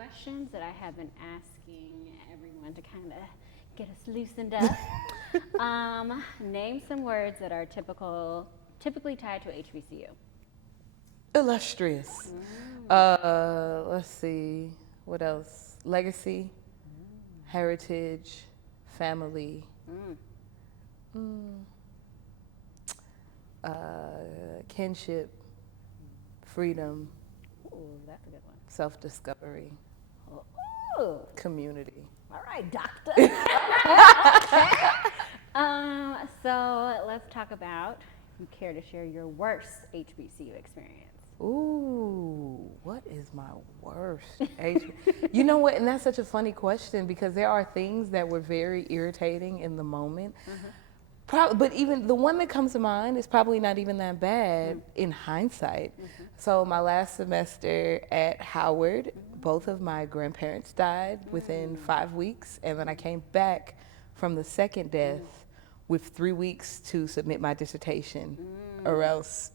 questions that I have been asking everyone to kind of get us loosened up. Name some words that are typically tied to HBCU. Illustrious. Let's see. What else? Legacy, heritage, family, uh, kinship, freedom, Ooh, that's a good one. self-discovery, Ooh, community. all right, doctor. So let's talk about, if you care to share your worst HBCU experience. Ooh, what is my worst? You know what? And that's such a funny question because there are things that were very irritating in the moment. But even the one that comes to mind is probably not even that bad in hindsight. So my last semester at Howard, both of my grandparents died within 5 weeks, and then I came back from the second death with 3 weeks to submit my dissertation, or else,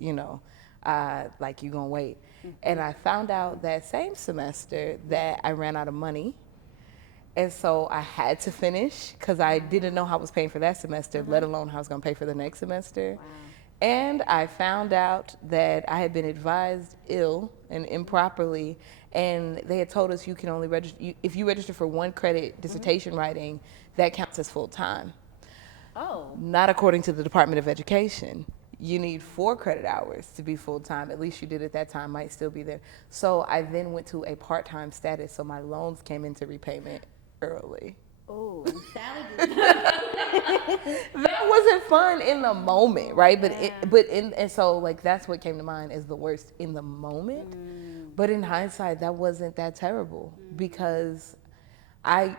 like you're gonna wait. And I found out that same semester that I ran out of money. And so I had to finish because I didn't know how I was paying for that semester, let alone how I was gonna pay for the next semester. Wow. And I found out that I had been advised ill and improperly, and they had told us you can only register, if you register for 1 credit dissertation writing, that counts as full time. Oh. Not according to the Department of Education. You need 4 credit hours to be full time. At least you did at that time, might still be there. So I then went to a part-time status, so my loans came into repayment early. Oh. That wasn't fun in the moment, right? And so like that's what came to mind as the worst in the moment. But in hindsight, that wasn't that terrible because I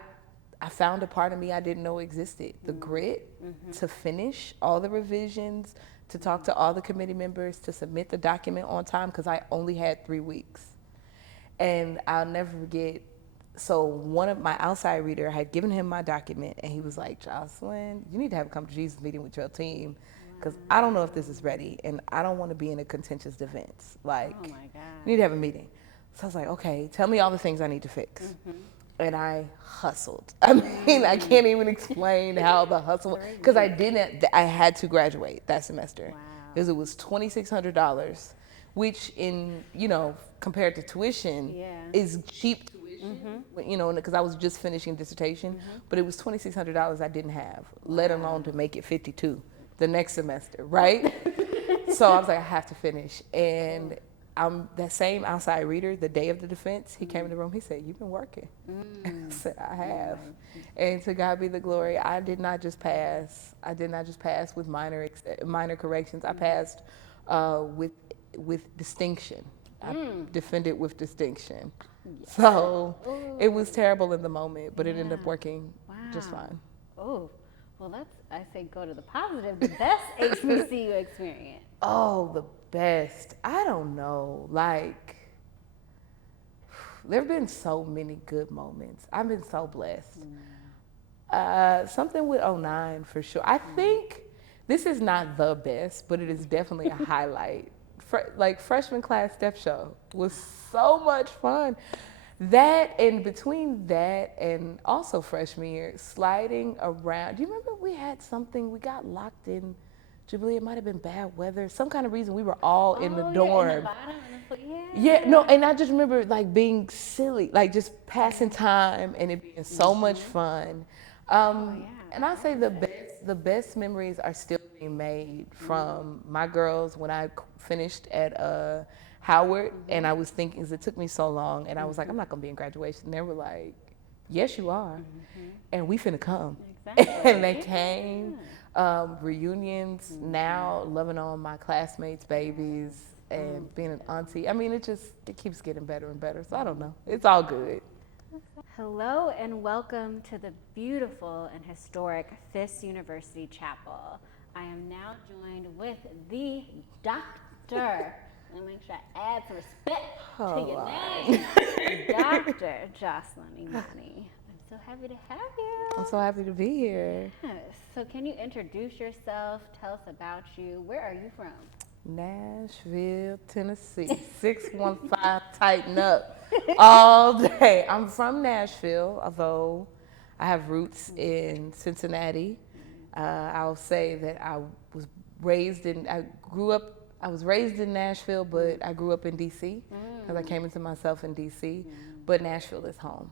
found a part of me I didn't know existed. The grit to finish all the revisions, to talk to all the committee members, to submit the document on time because I only had 3 weeks. And I'll never forget, so one of my outside reader had given him my document and he was like, Jocelyn, you need to have a come to Jesus meeting with your team because I don't know if this is ready and I don't want to be in a contentious defense. Like, Oh my God. you need to have a meeting. So I was like, okay, tell me all the things I need to fix. And I hustled. I mean, I can't even explain how the hustle, because I had to graduate that semester. Wow. Because it was $2,600, which compared to tuition is cheap tuition, because I was just finishing dissertation, but it was $2,600 I didn't have, let alone to make it 52 the next semester, right? So I was like, I have to finish. And that same outside reader, the day of the defense, he came in the room, he said, you've been working. I said, I have. And to God be the glory, I did not just pass with minor corrections. I passed with distinction. I defended with distinction. So it was terrible in the moment, but it ended up working just fine. Oh, well, I say go to the positive, the best HBCU experience. Oh, the best. I don't know. Like, there have been so many good moments. I've been so blessed. Something with '09 for sure. I think this is not the best, but it is definitely a highlight. Like freshman class step show was so much fun. That, and between that and also freshman year, sliding around. Do you remember we got locked in Jubilee? It might have been bad weather. Some kind of reason we were all in the dorm. In the bottom, and I just remember like being silly, like just passing time and it being so much fun. And I say the best memories are still being made from my girls when I finished at Howard, and I was thinking, it took me so long, and I was like, I'm not gonna be in graduation. They were like, yes, you are, and we finna come. Exactly. And they came. Reunions now, loving on my classmates' babies, and being an auntie. I mean, it keeps getting better and better. So I don't know. It's all good. Hello and welcome to the beautiful and historic Fisk University Chapel. I am now joined with the doctor. Let me make sure I add some respect to your name. Dr. Jocelyn Imani. I'm so happy to have you. I'm so happy to be here. Yes. So can you introduce yourself? Tell us about you. Where are you from? Nashville, Tennessee. 615, tighten up. All day. I'm from Nashville, although I have roots in Cincinnati. I'll say that I was I was raised in Nashville, but I grew up in D.C. because I came into myself in D.C., but Nashville is home.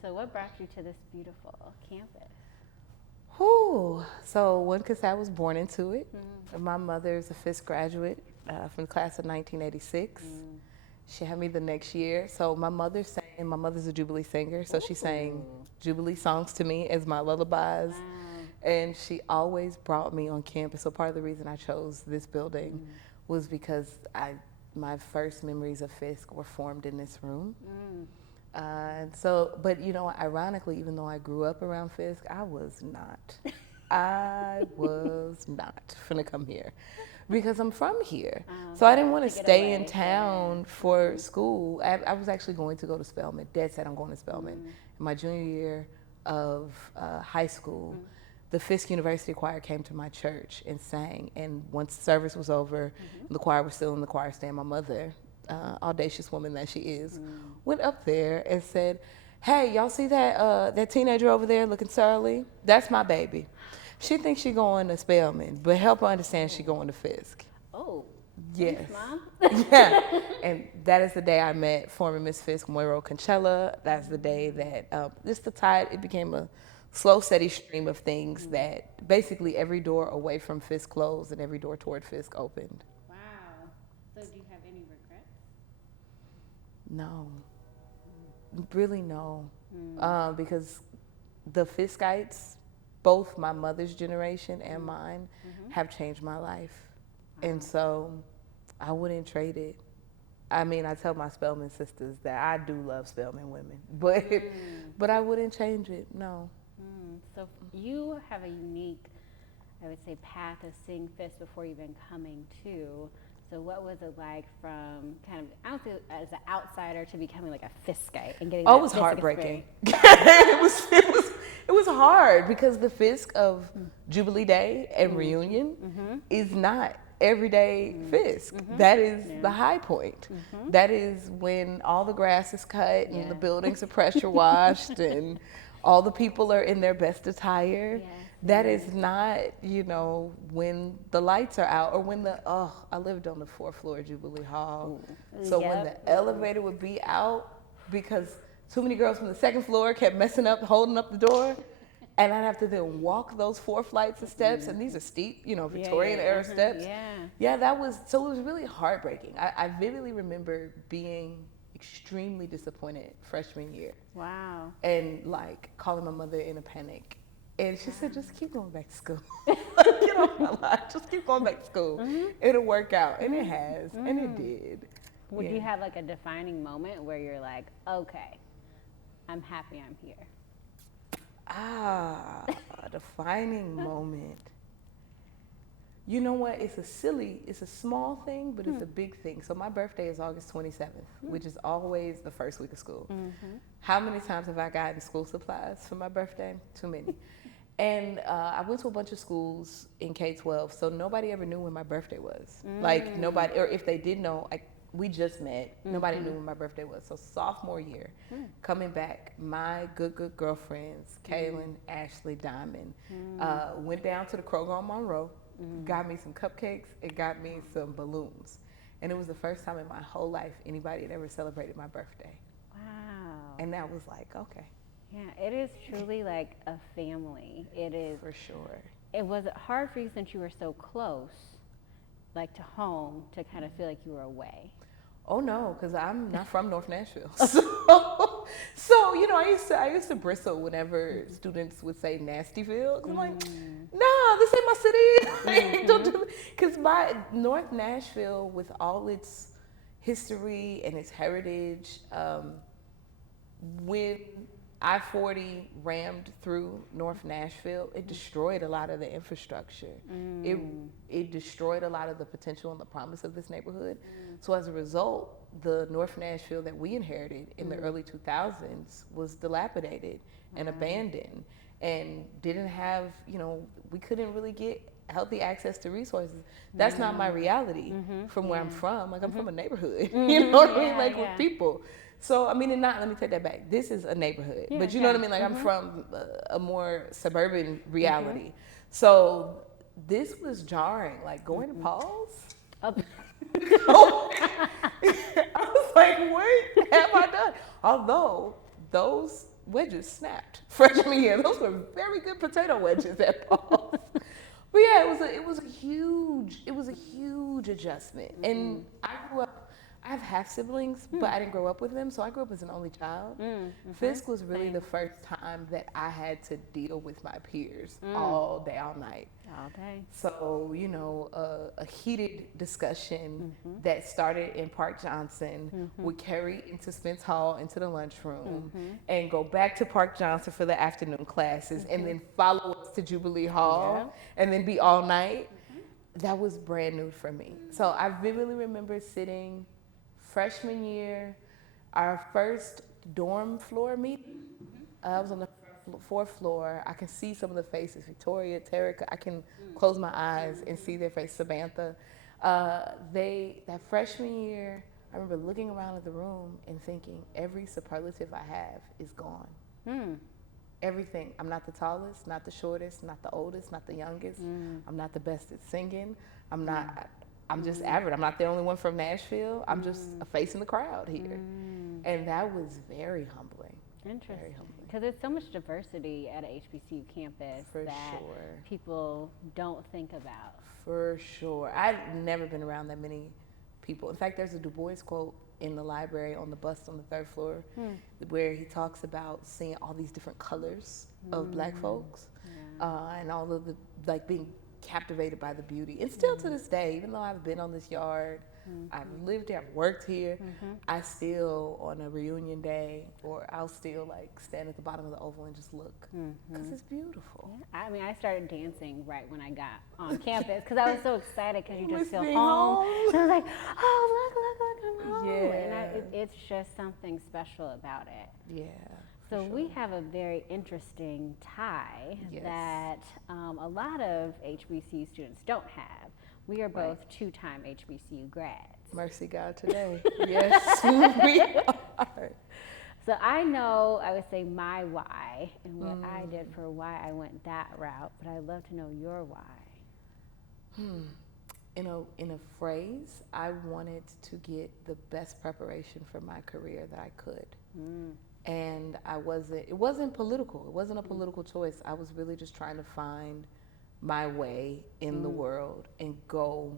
So what brought you to this beautiful campus? Whew. So one, because I was born into it. My mother's a Fisk graduate from the class of 1986. She had me the next year. So my mother's a Jubilee singer, so she sang Jubilee songs to me as my lullabies. Wow. And she always brought me on campus. So part of the reason I chose this building was because my first memories of Fisk were formed in this room. But ironically, even though I grew up around Fisk, I was not finna come here because I'm from here. So I didn't want to stay in town for school. I was actually going to go to Spelman. Dad said I'm going to Spelman. In my junior year of high school, the Fisk University Choir came to my church and sang. And once the service was over, the choir was still in the choir stand. My mother, audacious woman that she is, went up there and said, "Hey, y'all see that teenager over there looking surly? That's my baby. She thinks she's going to Spelman, but help her understand she's going to Fisk." Oh. Yes. Thanks, Mom. Yeah. And that is the day I met former Miss Fisk, Moira Conchella. That's the day that just the tide, it became a slow, steady stream of things that basically every door away from Fisk closed and every door toward Fisk opened. Wow. So do you have any regrets? No. Really, no. Because the Fiskites, both my mother's generation and mine, have changed my life. And so I wouldn't trade it. I mean, I tell my Spelman sisters that I do love Spelman women, but I wouldn't change it, no. So you have a unique, I would say, path of seeing Fisk before even coming to. So what was it like from kind of as an outsider to becoming like a Fiskite and getting? Oh, it was heartbreaking. It was hard because the Fisk of Jubilee Day and reunion is not everyday Fisk. That is the high point. That is when all the grass is cut and the buildings are pressure washed and all the people are in their best attire. That is not, when the lights are out or when I lived on the 4th floor of Jubilee Hall. So when the elevator would be out because too many girls from the 2nd floor kept messing up, holding up the door. And I'd have to then walk those 4 flights of steps. And these are steep, Victorian era steps. Yeah, it was really heartbreaking. I vividly remember being extremely disappointed freshman year. Wow. And calling my mother in a panic. And she said, just keep going back to school. Get off my line. Just keep going back to school. It'll work out. And it has. And it did. Would you have a defining moment where you're like, okay, I'm happy I'm here? A defining moment. You know what? It's a small thing, but it's a big thing. So my birthday is August 27th, which is always the first week of school. How many times have I gotten school supplies for my birthday? Too many. And I went to a bunch of schools in K-12, so nobody ever knew when my birthday was. Nobody, or if they did know, we just met. Nobody knew when my birthday was. So sophomore year, coming back, my good girlfriends, Kaylin, Ashley, Diamond, went down to the Kroger on Monroe, got me some cupcakes, and got me some balloons. And it was the first time in my whole life anybody had ever celebrated my birthday. Wow. And that was okay. Yeah, it is truly like a family. It is. For sure. It was hard for you since you were so close, to home, to kind of feel like you were away. Oh no, because I'm not from North Nashville. So I used to bristle whenever students would say Nastyville. I'm like, nah, this ain't my city. Don't do it. Because my North Nashville, with all its history and its heritage, when I-40 rammed through North Nashville, it destroyed a lot of the infrastructure. It destroyed a lot of the potential and the promise of this neighborhood. So as a result, the North Nashville that we inherited in the early 2000s was dilapidated and abandoned and didn't have, we couldn't really get healthy access to resources. That's not my reality from where I'm from. I'm from a neighborhood, you know what I mean? With people. So, I mean, and not, let me take that back. This is a neighborhood. Yeah, But you know what I mean? Like, I'm from a more suburban reality. So, this was jarring. Like, going to Paul's? Oh. I was like, what have I done? Although, those wedges snapped freshman year. Those were very good potato wedges at Paul's. But yeah, it was a huge adjustment. And I grew up, I have half siblings, but I didn't grow up with them, so I grew up as an only child. Fisk was really the first time that I had to deal with my peers all day, all night. All day. So, you know, a heated discussion that started in Park Johnson would carry into Spence Hall, into the lunchroom, and go back to Park Johnson for the afternoon classes, and then follow us to Jubilee Hall, and then be all night. That was brand new for me. So I vividly remember sitting freshman year, our first dorm floor meeting. I was on the fourth floor. I can see some of the faces, Victoria, Terica. I can close my eyes and see their face, Samantha. That freshman year, I remember looking around at the room and thinking, every superlative I have is gone. Everything. I'm not the tallest, not the shortest, not the oldest, not the youngest. I'm not the best at singing. I'm just average. I'm not the only one from Nashville. I'm just a face in the crowd here. And that was very humbling. Interesting. Because there's so much diversity at a HBCU campus that people don't think about. For sure. I've never been around that many people. In fact, there's a Du Bois quote in the library on the bust on the third floor where he talks about seeing all these different colors of black folks and all of the, like, being captivated by the beauty. And still to this day, even though I've been on this yard, I've lived here, I've worked here, I still, on a reunion day, or I'll still like stand at the bottom of the oval and just look, because it's beautiful. Yeah. I mean, I started dancing right when I got on campus because I was so excited because you just feel being home. And I was like, oh, look, I'm home. Yeah. And it's just something special about it. Yeah. So we have a very interesting tie that a lot of HBCU students don't have. We are both two-time HBCU grads. Mercy God today. Yes, we are. So I know, I would say my why and what I did for why I went that route, but I'd love to know your why. In a phrase, I wanted to get the best preparation for my career that I could. And it wasn't political. It wasn't a political choice. I was really just trying to find my way in the world and go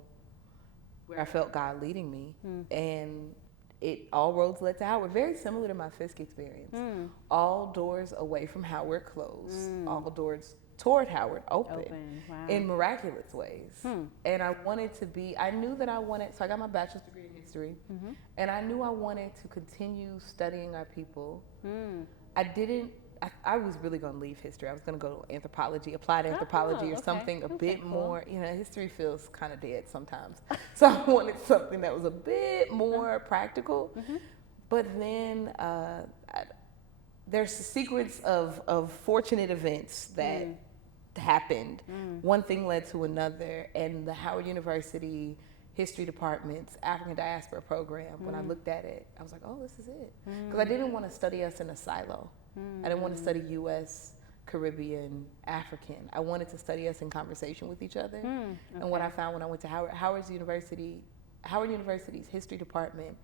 where I felt God leading me. And all roads led to Howard. Very similar to my Fisk experience. All doors away from Howard closed. All doors toward Howard open. Wow. In miraculous ways. And I knew that I wanted, so I got my bachelor's degree in history, and I knew I wanted to continue studying our people. I was really going to leave history. I was going to go to anthropology, applied anthropology, or something a bit more, history feels kind of dead sometimes. So I wanted something that was a bit more practical. But then there's a sequence of fortunate events that happened. One thing led to another, and the Howard University History Department's African Diaspora Program, when I looked at it, I was like, oh, this is it. Because I didn't want to study us in a silo. I didn't want to study U.S., Caribbean, African. I wanted to study us in conversation with each other. And what I found when I went to Howard University's History Department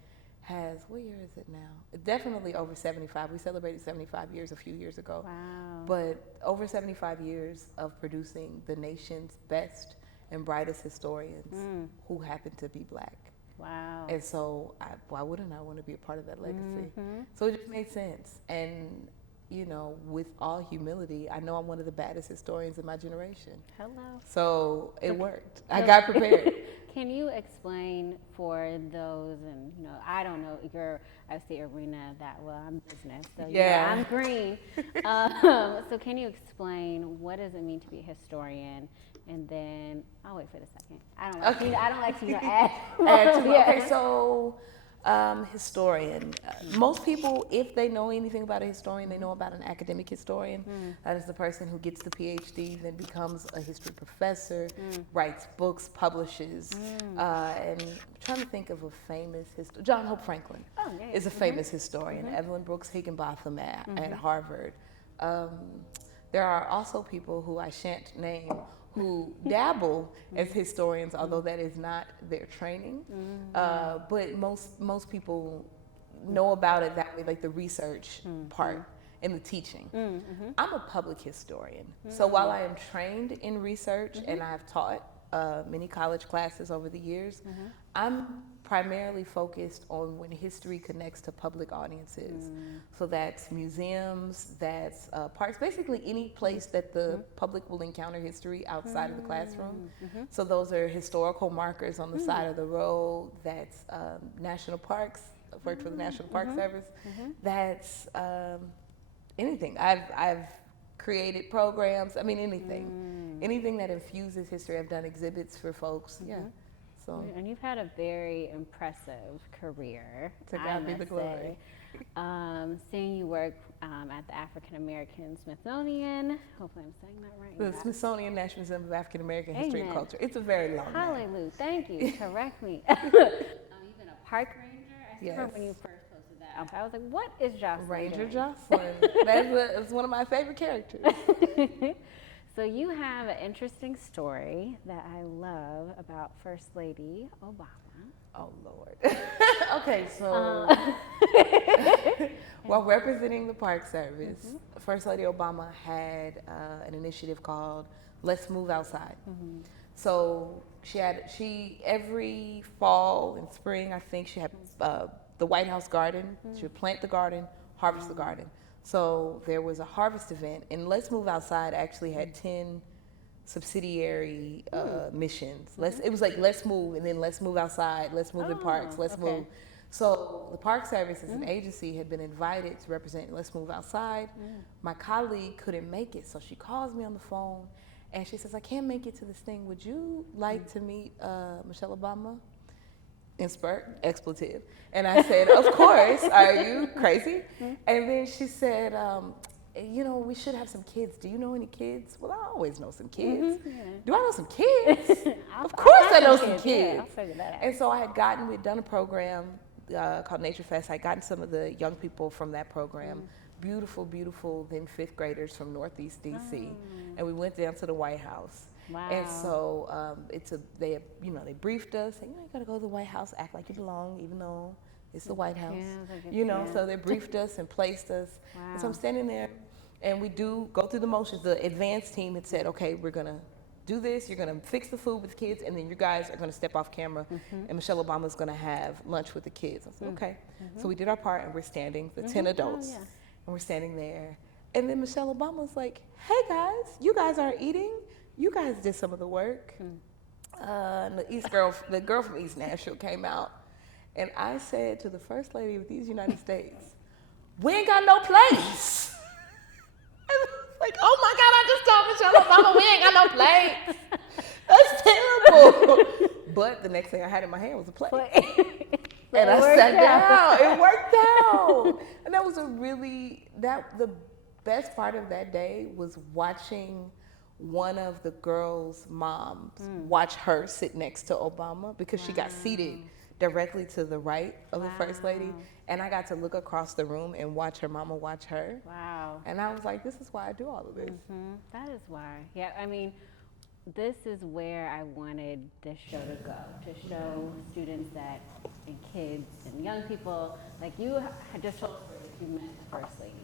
has, what year is it now? Definitely over 75. We celebrated 75 years a few years ago. Wow. But over 75 years of producing the nation's best and brightest historians who happen to be Black. Wow. And so why wouldn't I want to be a part of that legacy? So it just made sense. And, with all humility, I know I'm one of the baddest historians in my generation. Hello. So it worked. I got prepared. Can you explain for those, and I don't know your arena that well. I'm business, so I'm green. So can you explain what does it mean to be a historian? And then I'll wait for the second. I don't like to add. Okay, so Historian. Most people, if they know anything about a historian, they know about an academic historian. That is the person who gets the PhD, then becomes a history professor, writes books, publishes. And I'm trying to think of a famous historian. John Hope Franklin is a famous historian. Evelyn Brooks Higginbotham at Harvard. There are also people who I shan't name who dabble as historians, although that is not their training. But most people know about it that way, like the research part and the teaching. I'm a public historian. So while I am trained in research and I've taught many college classes over the years, I'm primarily focused on when history connects to public audiences. So that's museums, that's parks, basically any place that the public will encounter history outside of the classroom. So those are historical markers on the side of the road, that's national parks. I've worked for the National Park Service. That's anything. I've created programs, I mean anything that infuses history. I've done exhibits for folks, So. And you've had a very impressive career. To God be the glory. Seeing you work at the African American Smithsonian. Hopefully I'm saying that right. The Smithsonian National Museum of African American History and Culture. It's a very long name. Hallelujah. Thank you. Correct me. You've been a park ranger. I remember when you first posted that. I was like, what is Jocelyn Ranger doing? Jocelyn. That's one of my favorite characters. So you have an interesting story that I love about First Lady Obama. Oh, Lord. Okay, so while representing the Park Service, First Lady Obama had an initiative called Let's Move Outside. So she every fall and spring, I think she had the White House garden. She would plant the garden, harvest the garden. So there was a harvest event, and Let's Move Outside actually had 10 subsidiary missions. It was like Let's Move, and then Let's Move Outside, Let's Move in Parks, Let's Move. So the Park Service as an agency had been invited to represent Let's Move Outside. My colleague couldn't make it, so she calls me on the phone, and she says, I can't make it to this thing. Would you like to meet Michelle Obama? Expletive. And I said, of course, are you crazy? And then she said, we should have some kids. Do you know any kids? Well, I always know some kids. Do I know some kids? Of course I know some kids. Yeah, I'll figure that out. And so we'd done a program called Nature Fest. I'd gotten some of the young people from that program, beautiful, beautiful, then fifth graders from Northeast DC. And we went down to the White House. Wow. And so they briefed us, saying, you gotta go to the White House, act like you belong, even though it's the White House. So they briefed us and placed us. Wow. And so I'm standing there, and we do go through the motions. The advanced team had said, okay, we're gonna do this, you're gonna fix the food with the kids, and then you guys are gonna step off camera, and Michelle Obama's gonna have lunch with the kids. I said, okay. So we did our part, and we're standing, the 10 adults, and we're standing there. And then Michelle Obama's like, hey guys, you guys aren't eating. You guys did some of the work. And the girl from East Nashville came out, and I said to the First Lady of these United States, we ain't got no place. Like, oh my God, I just told Michelle Obama we ain't got no place. That's terrible. But the next thing I had in my hand was a plate. And I sat down. It worked out. And that was the best part of that day was watching one of the girls' moms watch her sit next to Obama, because she got seated directly to the right of the First Lady, and I got to look across the room and watch her mama watch her. Wow. And I was like, this is why I do all of this. That is why. Yeah, I mean, this is where I wanted this show to go, to show students and kids and young people, like you had just told us that you met the First Lady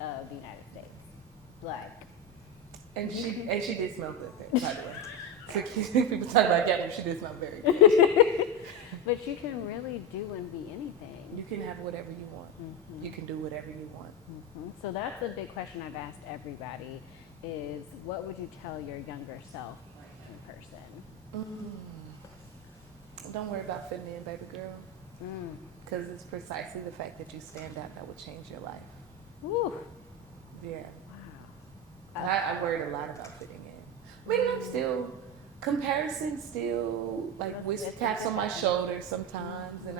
of the United States, Black. And she did smell good, by the way. So people talk about Gabby, she did smell very good. But you can really do and be anything. You can have whatever you want. You can do whatever you want. So that's the big question I've asked everybody is, what would you tell your younger self in person? Don't worry about fitting in, baby girl. Because it's precisely the fact that you stand out that will change your life. Woo. Yeah. I worried a lot about fitting in. I mean, I'm still, comparison still, like, with taps on my shoulders sometimes, and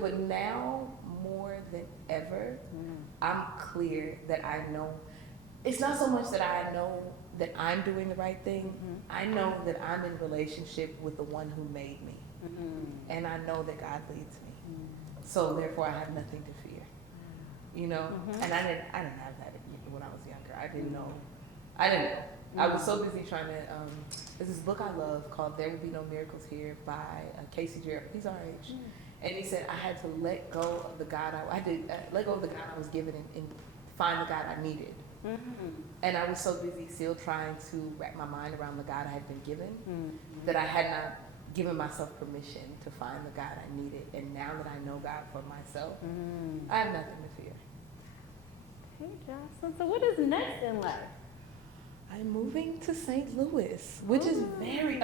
but now more than ever, I'm clear that I know. It's not so much that I know that I'm doing the right thing. I know that I'm in relationship with the one who made me. And I know that God leads me. So therefore I have nothing to fear. You know? And I didn't have that when I was younger. I didn't know. I was so busy trying to, there's this book I love called There Will Be No Miracles Here by Casey Gerald. He's our age. And he said I had to let go of the God let go of the God I was given and find the God I needed. And I was so busy still trying to wrap my mind around the God I had been given that I had not given myself permission to find the God I needed. And now that I know God for myself, I have nothing to fear. Hey, Jocelyn. So what is next in life? I'm moving to St. Louis, which is very,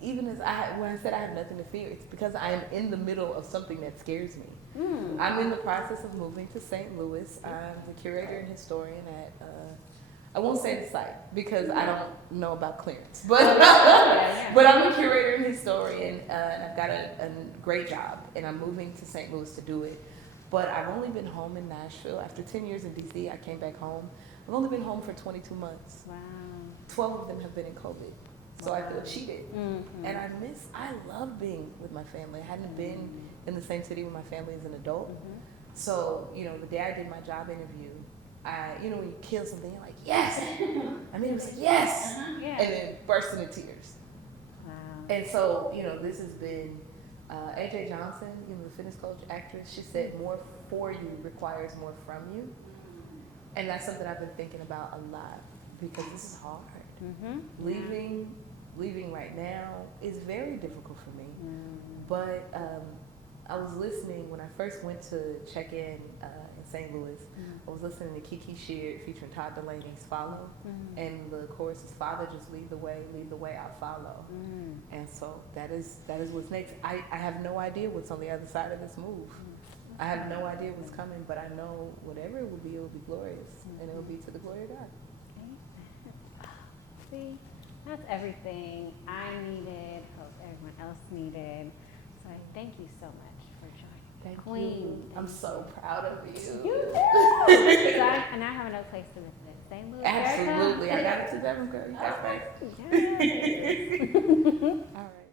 even as when I said I have nothing to fear, it's because I am in the middle of something that scares me. I'm in the process of moving to St. Louis. I'm the curator and historian at, I won't say the site because I don't know about clearance, but but I'm a curator and historian, and I've got a great job, and I'm moving to St. Louis to do it. But I've only been home in Nashville. After 10 years in DC, I came back home. I've only been home for 22 months. Wow. 12 of them have been in COVID. So I feel cheated. And I love being with my family. I hadn't been in the same city with my family as an adult. So, the day I did my job interview, when you kill something, you're like, yes! It was like, yes! And then burst into tears. Wow. And so, this has been, AJ Johnson, the fitness coach, actress, she said more for you requires more from you. And that's something I've been thinking about a lot because this is hard. Leaving right now is very difficult for me. But I was listening when I first went to check in St. Louis. I was listening to Kiki Sheard featuring Todd Delaney's "Follow," and the chorus is "Father, just lead the way, I'll follow." And so that is what's next. I have no idea what's on the other side of this move. I have no idea what's coming, but I know whatever it will be glorious, and it will be to the glory of God. See, that's everything I needed, hope everyone else needed. So I thank you so much for joining. Thank Queen. you. I'm so proud of you. You too. And I have another place to visit. St. Louis. Absolutely. I got it to them, girl. You got it. Yes. All right.